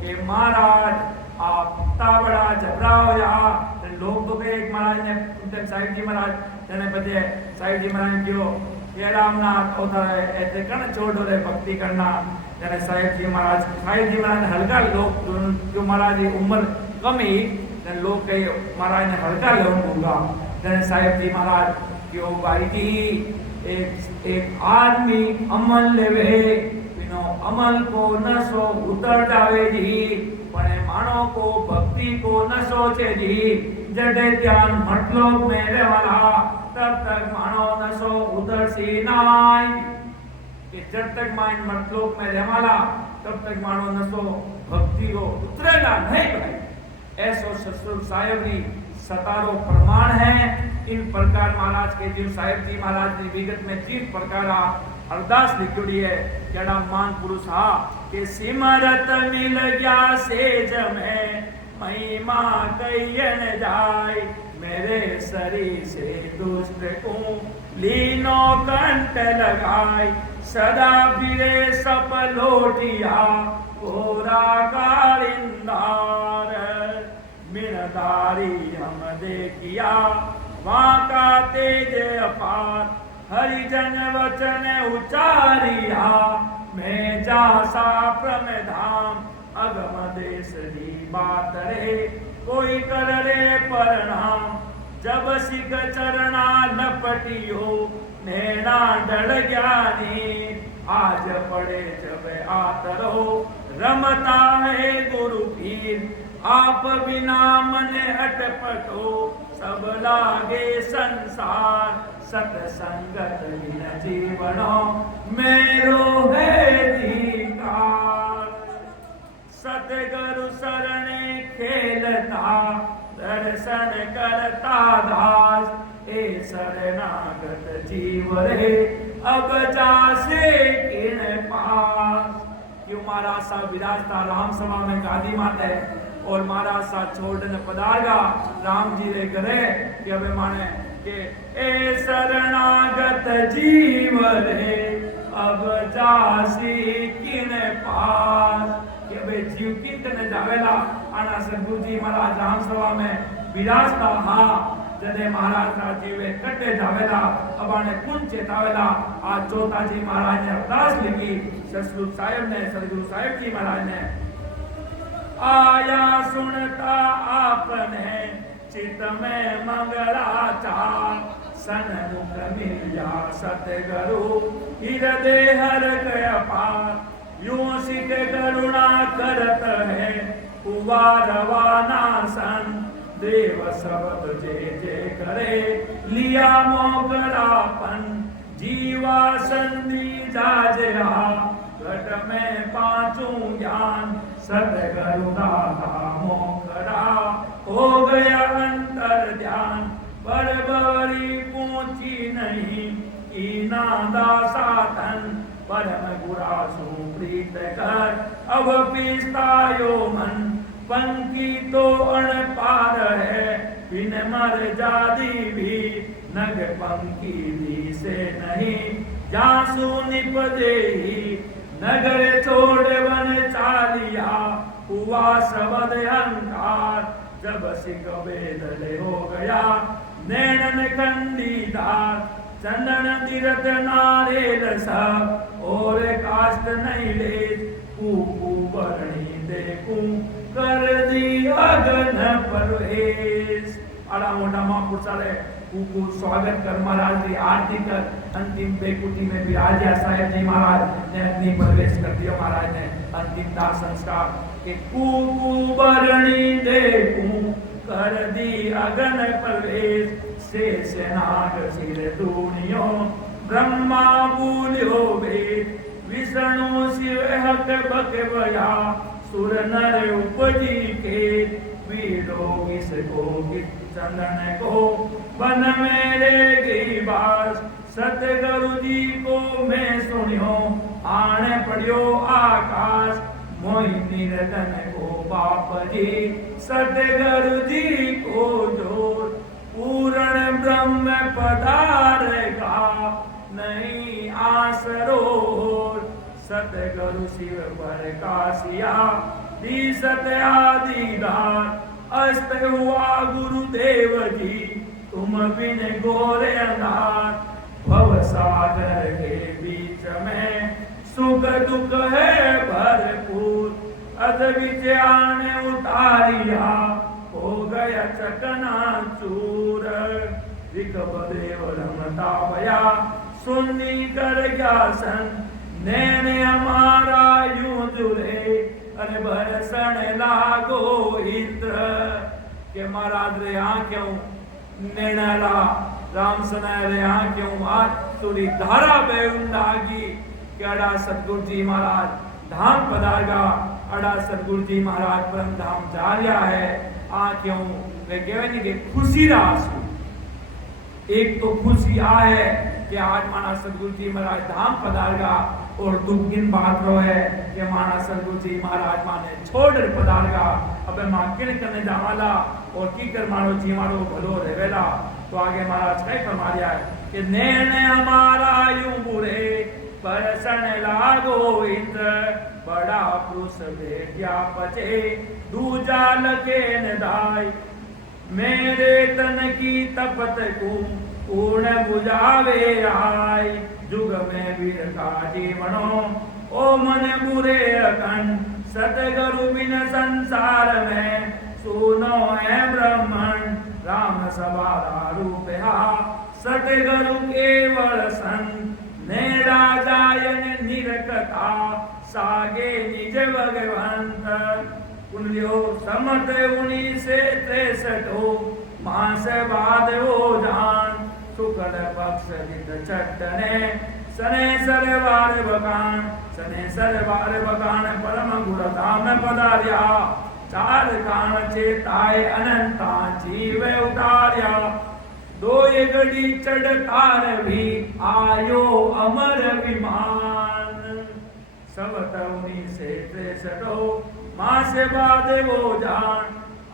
कि महाराज आप ताबड़ा झबराओ या लोग तो के एक महाराज ने उनके साहिब जी महाराज ने बजे साहिब जी महाराज क्यों ये रामनाथ होता है ऐसे कण छोड़ दो भक्ति करना। जने साहिब जी महाराज हल्का लोग जो महाराज की उम्र कम ही लोग कई महाराज ने हल्का लूंगा। जने साहिब जी महाराज क्यों भाई जी एक आदमी अमल लेवे बिनो अमल को नशो उतर जावे जी, पण मानो को भक्ति को नशो छे जी। जडे ध्यान मतलोक में रहवाला तब तक मानो नशो उतर सी नाय, कि जब तक माइन मतलोक में रहवाला तब तक मानो नशो भक्ति को उतरेला नहीं भाई। ऐसो ससुर साहिब जी सतारो प्रमाण है। इन प्रकार महाराज के जीव साहिब जी महाराज ने विगत में 3 प्रकार अरदास लिखी है। जड़ा मान पुरुष हा के सिमरत मिल गया सेज में महिमा कहियन जाय, मेरे शरीर से दुष्ट को लीनो कंठ लगाय, सदा फिरे सब लोटिया कोरा कालिंदार, मिनदारी हम देखिया वहाँ का तेज अपार, हरिजन वचन उचारिया, मैं जासा प्रमधाम, अगम देश दी बात रे, कोई कर रे प्रणाम, जब सिख चरणा लपटियो, नैना डल ज्ञानी, आज पड़े जब आतरो, रमता है गुरु पीर, आप बिना मन अटपटो, सब लागे संसार, सतसंगत बिन जीवनो, मेरो है धिकार, सतगुरु शरणे खेलता, दर्शन करता दास, ए शरणागत जीव रे, अब जासे किन पास। क्यों महाराज साहब विराजता राम सभा में गादी माते, और महाराज साहब छोड़ने पधारगा राम जी रे करे कि अबे माने के ए शरणागत जीव रे, अब जासी किन पास, कि अबे जीव कितने जावेला, आना सदगुरु जी महाराज राम सभा में विराजता, हाँ जदे महाराज का जीवे कटे जावेला, अब आने कुन चेतावेला, आज चौथा जी महाराज ने अरदास लिखी, सतगुरु साहिब ने, सतगुरु साहिब जी महाराज ने, आया सुनता आपने चित में मंगलाचार, सन्मुख मिल जा सतगुरु हृदय हर गया पार, यूं सिख करुणा करत है हुआ रवाना सन, देव शब्द जे जे करे लिया मोगरापन, जीवा संधि जाजरा घट में पांचों ज्ञान, सतगुरु दाता मोगरा हो गया अंतर ध्यान, पर बड़ी पहुंची नहीं कीना दासा धन, परम गुरासु प्रीत कर अब पीस्तायो मन, पंखी तो अणपार है बिन मर जादी भी, नग पंखी भी से नहीं जासु निपजे ही, नगर छोड़ वन चालिया हुआ शब्द अहंकार, जब सिख बेदले हो गया नैनन खंडीदार, चंदन तीरथ नारेल सब और काष्ट नहीं ले, कूकू बरणी देखूं कर दी अगन परवेश। आड़ा मोटा महापुरुष सारे कूकू स्वागत कर महाराज की आरती कर, अंतिम बेकुटी में भी आजा साहेब जी महाराज ने अपनी प्रवेश कर दिया, महाराज ने अंतिम दाह संस्कार के कूकू बरणी देखूं कर दी अगन प्रवेश, शेष नाग सिर दूनियो ब्रह्मा बोलियो वेद, विष्णु शिव हक बक बया, सुर नर उपजी के, वीरो किसको चंदन को बन मेरे गिरिबास, सतगुरु जी को मैं सुनियो आने पड़ियो आकाश, मोहि निरतन को बाप जी सतगुरु जी को जोर, पूर्ण ब्रह्म पधारेगा नहीं आसरो, सतगुरु शिव पर कासिया दी सत्यादीदार, अस्त हुआ गुरुदेव जी तुम बिन घोर अंधार, भव सागर के बीच में सुख दुख है भरपूर, अध बीच आने उतारिया हो गया चकना चूर, विकबदेव रमता भया सुन्नी कर ज्ञासन, नैने हमारा यूं जुरे अरे बरसन लागो इंद्र, के महाराज रे यहाँ क्यों नैनाला राम सनाय रे यहाँ क्यों आज तुरी धारा बेउंडागी, के अड़ा सतगुरु जी महाराज धाम पधारगा, अड़ा सतगुरु जी महाराज परम धाम जा रहा है, आ क्यों वे कहवे कि खुशी रासू, एक तो खुशी आ है कि आज माना सतगुरु जी महाराज धाम पधारगा, और दुखिन बात रो है कि मारा सदगुरु जी महाराज माने छोड़ पधारगा अब मां किन करने जावाला और की कर मारो जी मारो भलो रेवेला। तो आगे महाराज कई फरमा दिया है कि नैन हमारा यूं बुरे परसन लागो इंद्र बड़ा पुरुष भेट्या पचे दूजा लगे न दाई मेरे तन की तपत को पूर्ण बुझावे आय जुग में वीर का जीवनो ओ मन बुरे अखंड सतगुरु बिन संसार में सुनो है ब्रह्मण राम सवारा रूपया सतगुरु केवल संत ने राजायन निरकता सागे निज भगवंत कुंडलियो समत 1963 मास बाद वो जान शुक्ल पक्ष दित चट्टने सने सरवार बकान परम गुण धाम पधार्या चार कान चेताए अनंता जीव उतार्या दो गड़ी चढ़तार भी आयो अमर विमान सवत 1963 मास बाद वो जान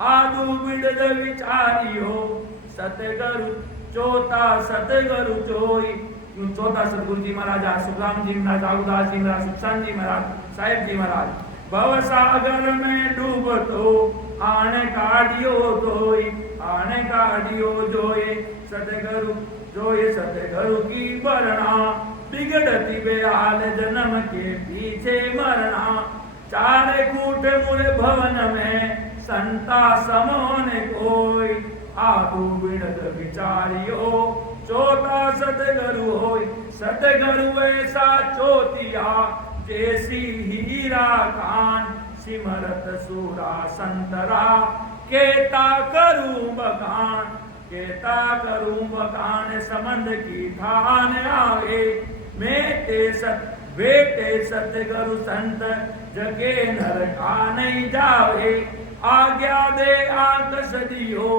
आदु बिड़द विचारियो सतगुरु चौथा सतगुरु जोई चौथा सतगुरु जी महाराज सुखराम जी महाराज आगुदास जी महाराज सुखसान जी महाराज साहेब जी महाराज भव सागर में डूबतो आने काढ़ियो जोए सतगुरु की बरना बिगड़ती बेहाल जन्म के पीछे मरना चारे कूट मुरे भवन में संता समोन कोई आदु बिड़द विचारियो चौथा सतगुरु होय सतगुरु ऐसा चौथिया जैसी हीरा कान सिमरत सूरा संतरा केता करूं बखान समंद की थान आवे बेटे सतगुरु संत जगे नर का नहीं जावे आज्ञा दे आंख सदियो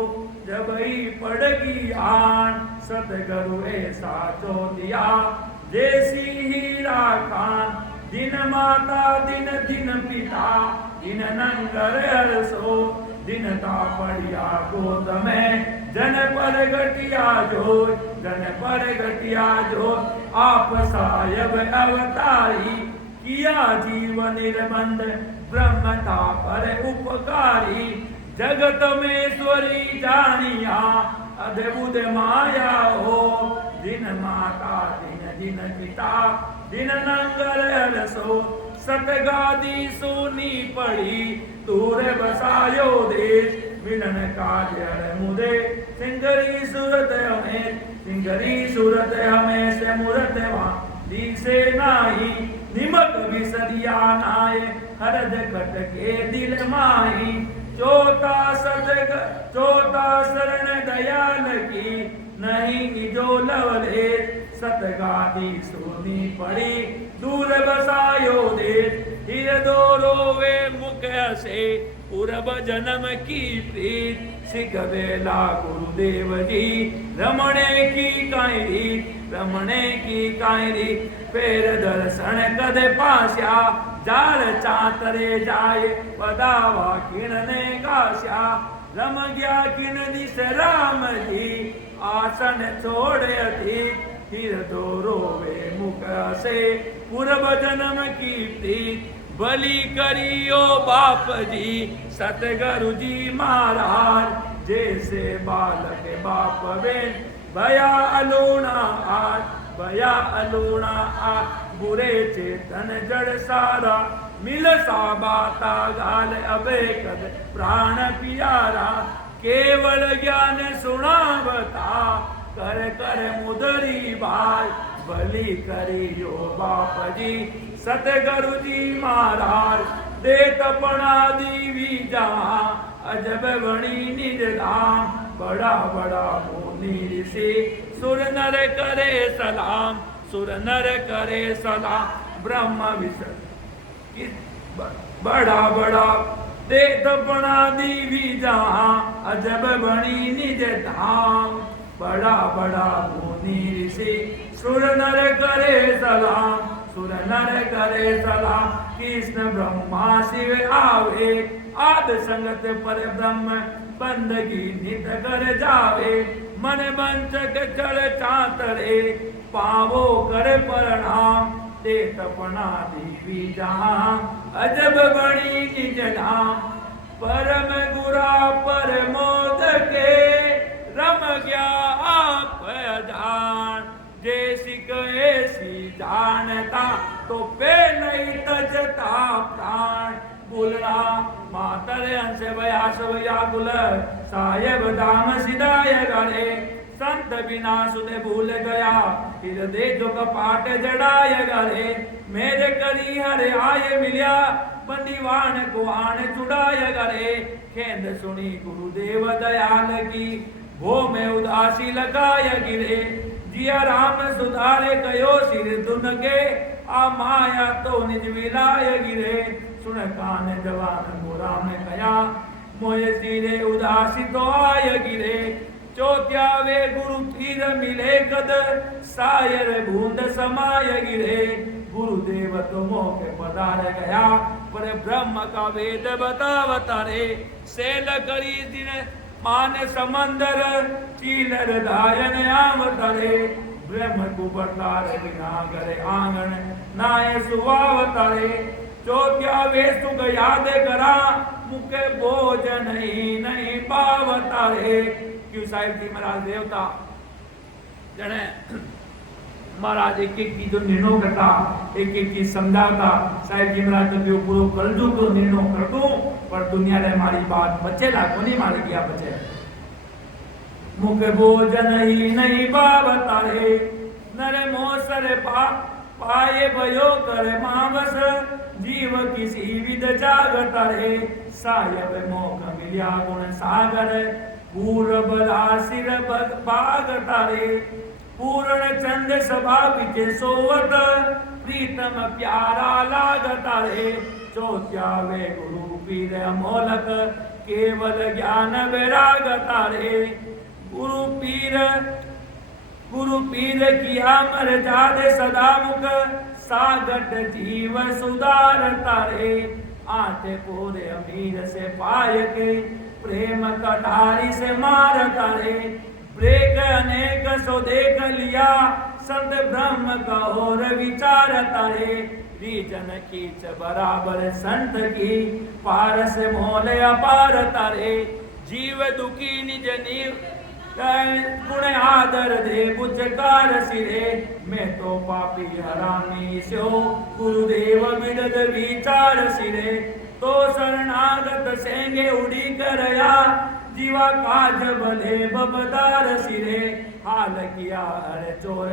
जब ही पड़गी आन सतगुरु ऐसा चौथिया जैसी हीरा खान दिन माता दिन पिता दिन नंगर हरसो दिन ता पड़िया गोद में जन पर घटिया जो आप सायब अवतारी किया जीवन निर्बंध ब्रह्मता पर उपकारी जगत में स्वरी जानिया अद्भुत माया हो दिन माता दिन पिता दिन नंगर हरसो सतगादी सोनी पड़ी दूर बसायो देश मिलन काजर मुदे सिंगरी सूरत हमें से मूरत दिसे नाही निमक विसरिया नाय हरद कट के दिल माही चौथा शरण दयाल की नहीं निजो लवले सतगादी सोनी पड़ी दूर बसायो देश हिर दो रोवे मुख से पूर्व जन्म की प्रीत सिख वेला गुरुदेव जी रमणे की कायरी फेर दर्शन कदे पास्या जाल चातरे जाए पदावा किणने गास्या रम गया किण दिस राम जी आसन छोड़े अधिक हिर दो रोवे मुख से पूर्व जन्म की प्रीत बलि करियो बाप जी सतगुरु जी महाराज जैसे बालक बाप बेन भया अलोना आज बुरे चेतन जड़ सारा मिल सा बाता गाल अबे कद प्राण प्यारा केवल ज्ञान सुनावता कर मुदरी बाय बलि करियो बाप जी सतगुरु जी महाराज दे तपना दीवी जहाँ अजब बणी निज धाम बड़ा मुनि ऋषि सुर नर करे सलाम ब्रह्म विष्णु बड़ा दे तपना दीवी जहाँ अजब बणी निज धाम बड़ा मुनि ऋषि सुर नर करे सलाम सुर नर करे सलाह, कृष्ण ब्रह्मा शिव आवे, आद संगत पर ब्रह्म बंदगी नित कर जावे, मन बंचक चढ़ चातरे, पावो कर प्रणाम, ते तपना देवी जहां, अजब बड़ी निज नाम, परम गुरा परमोद के, रम गया आप जान, जैसी कैसी जानता, तो पे नहीं तजता प्राण, बोलना मातर अंश व्यास व्याकुल, साहेब धाम सिदाय गरे, संत बिना सुने भूल गया, हृदय जो कपाट जड़ाय गरे, मेरे करी हरे आय मिल्या, बंदीवान को आन चुड़ाय गरे, खेद सुनी गुरुदेव दयाल की, वो में उदासी लगाय गिरे, जिया राम सुधारे कयो सिर दुन के, आ माया तो निज विलाय गिरे, सुन कान जवान मोरा में कया, मोय सिरे उदासी तो आय गिरे, चौथ्या वे गुरु तीर मिले कद, सायर बूंद समाय गिरे, गुरुदेव तो मोके पधार गया, पर ब्रह्म का वेद बतावता रे, सेल करी दिन मान समंदर, चीलर दायन आवतरे, ब्रह्म कुबरदार बिना करे आंगन, नाय सुवावतरे, चौथ्या वे सुख याद करा, मुके बोझ नहीं पावतरे, क्यों साहिब जी महाराज देवता जने महाराज एक एक की जो निर्णय करता, एक एक की समझाता, साहिब जी महाराज तो जो पूरा कर दू तो निर्णय कर दूं, पर दुनिया रे हमारी बात बचे ला कोनी मारी गया बचे, मुख बोझ नहीं बावता रे, नर मोसर पाए भयो करे मावस, जीव किसी विद जागता रे, सायब मोख मिलिया गुण सागर, पूरब सिर बाग तारे, पूर्ण चंद सभा पिछे सोवत, प्रीतम प्यारा लाग तारे, चौथ्या वे गुरु पीर अमोलक, केवल ज्ञान वैराग तारे, गुरु पीर किया मर जादे सदा मुख, सागट जीव सुधार तारे, आते पूरे अमीर से पाय के, प्रेम कटारी से मार तारे, ब्रेक अनेक सो देख लिया, संत ब्रह्म का और विचार तारे, रीजन खींच बराबर संत की, पार से मोल अपार तारे, जीव दुखी निज नीव गुण आदर दे बुझकार सिरे, मैं तो पापी हरामी स्यो, गुरुदेव विदद विचार सिरे, तो शरणागत सेंगे उड़ी करया, जीवा काज भले बबदार सिरे, हाल किया हर चोर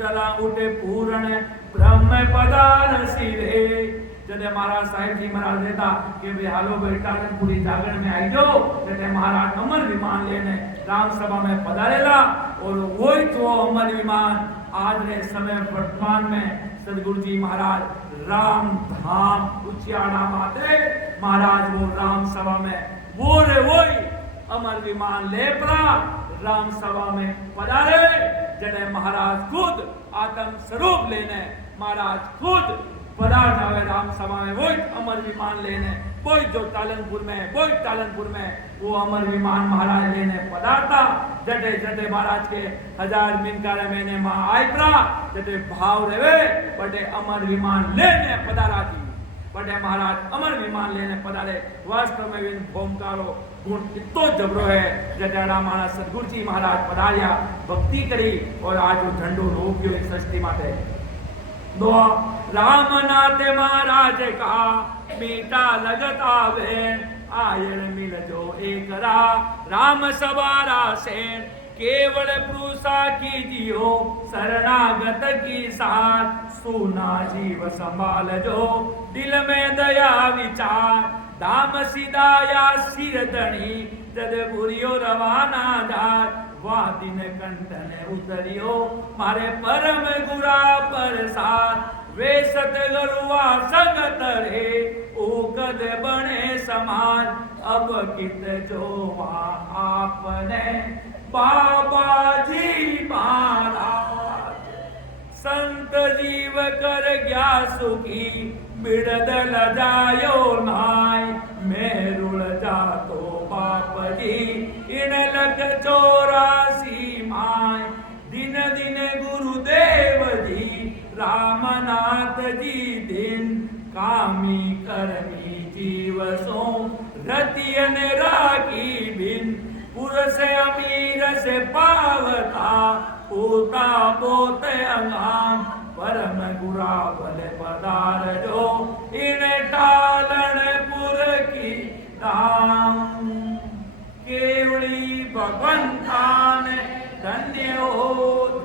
चला उठे पूर्ण ब्रह्म पदार सिरे, जदे महाराज साहिब जी महाराज देता कि वे हालो बेटा पूरी जागरण में आई जाओ, जदे महाराज अमर विमान लेने राम सभा में पधारेला, और वही तो अमर विमान आज रे समय वर्तमान में सदगुरु जी महाराज राम धाम उचियाड़ा माते महाराज वो राम सभा में वो रे वही अमर विमान ले पड़ा राम सभा में पधारे, जने महाराज खुद आत्म स्वरूप लेने महाराज खुद पधार जावे राम सभा में, वही अमर विमान लेने, वही जो तालनपुर में वो अमर विमान महाराज लेने पधारता, जटे जटे महाराज के 1000 मिनकार महीने मां आयप्रा, जटे भाव रेवे बटे अमर विमान लेने पधारा थी, बटे महाराज अमर विमान लेने पधारे, वास्तव में इन भोमकारो गुण इतो जबरो है, जटाड़ा महाराज सदगुरु जी महाराज पधारिया, भक्ति करी, और आज वो झंडो रोक्यो इस सृष्टि माटे, दो राम नाते महाराज का मीठा लगत आवे, आयर मिल जो एक राम सवारा से, केवल प्रूसा कीजियो शरणागत की साथ, सुना जीव संभाल जो दिल में दया विचार, दाम सिदाया सिर धनी जद बुरियो रवाना जात, वाह दिन कंठन उतरियो मारे परम गुरा प्रसाद, वे सतगुरुआ संगत रे ओकद बने समान, अब कित जोवा आपने बाबा जी महाराज, संत जीव कर गया सुखी बिड़द लजायो नाय मेरुल जातो बाप जी इन लख 84 माय दिन दिन गुरुदेव जी रामनाथ जी दिन कामी करमी जीव सो रतियन राखी बिन पुरुष अमीर से पावता पूता पोते अंगाम परम गुरा भले पदार जो इन टालन पुर की दाम केवली भगवंतान धन्य हो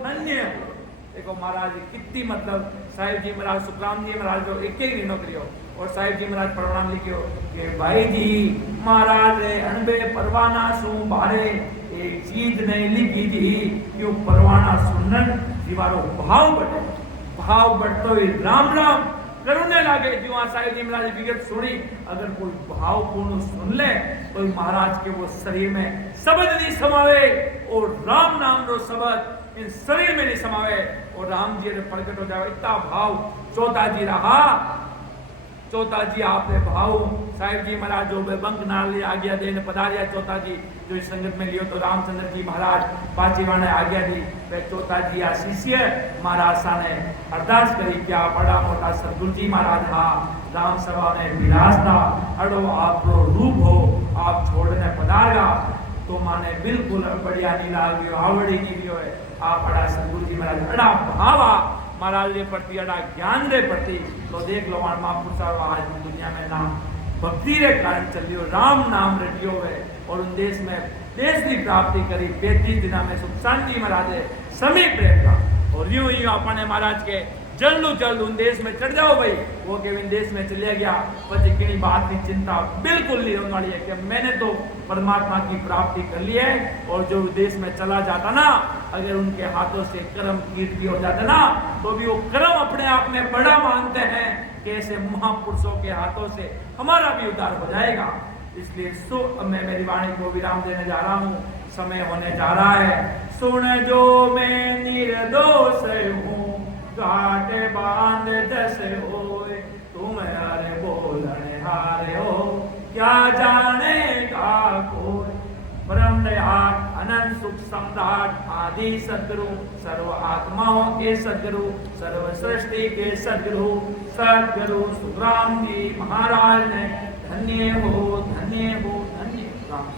धन्य हो। देखो महाराज कितनी मतलब साहिब जी महाराज सुखराम जी महाराज जो एक ही नौकरी हो और साहिब जी महाराज परवाना लिखियो कि भाई जी महाराज रे अनबे परवाना सु बारे एक चीज नहीं लिखी थी कि परवाना सुनन जीवारो भाव बढ़तो ही राम राम करुणे लागे जो आ साहिब जी महाराज विगत सुनी अगर कोई भावपूर्ण सुन ले तो महाराज के वो शरीर में शब्द नहीं समावे और राम नाम रो शब्द इन शरीर में नहीं समावे और राम जी प्रकट हो जावे इतना भाव चौथा जी रहा चौथा जी आपने भाव साहिब जी महाराज जो बंक नाल आज्ञा देने पधारिया चौथा जी जो इस संगत में लियो तो रामचंद्र जी महाराज पाचीवाने आज्ञा दी वे चौथा जी आ शिष्य महाराज साने अरदास करी क्या बड़ा मोटा सदगुरु जी महाराज हा राम सभा ने विलास था अड़ो आप रूप हो आप छोड़ने पधारगा तो माने बिल्कुल बढ़िया नहीं लागियो आवड़ी नहीं लियो है आप बड़ा सदगुरु जी महाराज अड़ा भावा महाराज रे प्रति अड़ा ज्ञान रे प्रति तो देख लो महापुरुष आज दुनिया में नाम भक्ति रे कारण चलियो राम नाम रटियो है और उन देश में देश की प्राप्ति करी 35 दिन में सुख शांति महाराज समीप रहता और यूं यूं अपने महाराज के जल्द उन देश में चढ़ जाओ भाई वो के इन देश में चले गया पति की बात की चिंता बिल्कुल नहीं होने वाली है कि मैंने तो परमात्मा की प्राप्ति कर ली है और जो देश में चला जाता ना अगर उनके हाथों से कर्म कीर्ति हो जाता ना तो भी वो कर्म अपने आप में बड़ा मानते हैं कि ऐसे महापुरुषों के हाथों से हमारा भी उद्धार हो जाएगा। इसलिए मैं मेरी वाणी को विराम देने जा रहा हूँ समय होने जा रहा है। सुन जो मैं निर्दोष हूँ घाट बांध जस होए तुम हरे बोलने हारे हो क्या जानेगा कोई ब्रह्म अनंत सुख सम्राट आदि सदगुरु सर्व आत्माओं के सदगुरु सर्व सृष्टि के सदगुरु सदगुरु सुखराम जी महाराज ने धन्य हो धन्य हो धन्य राम।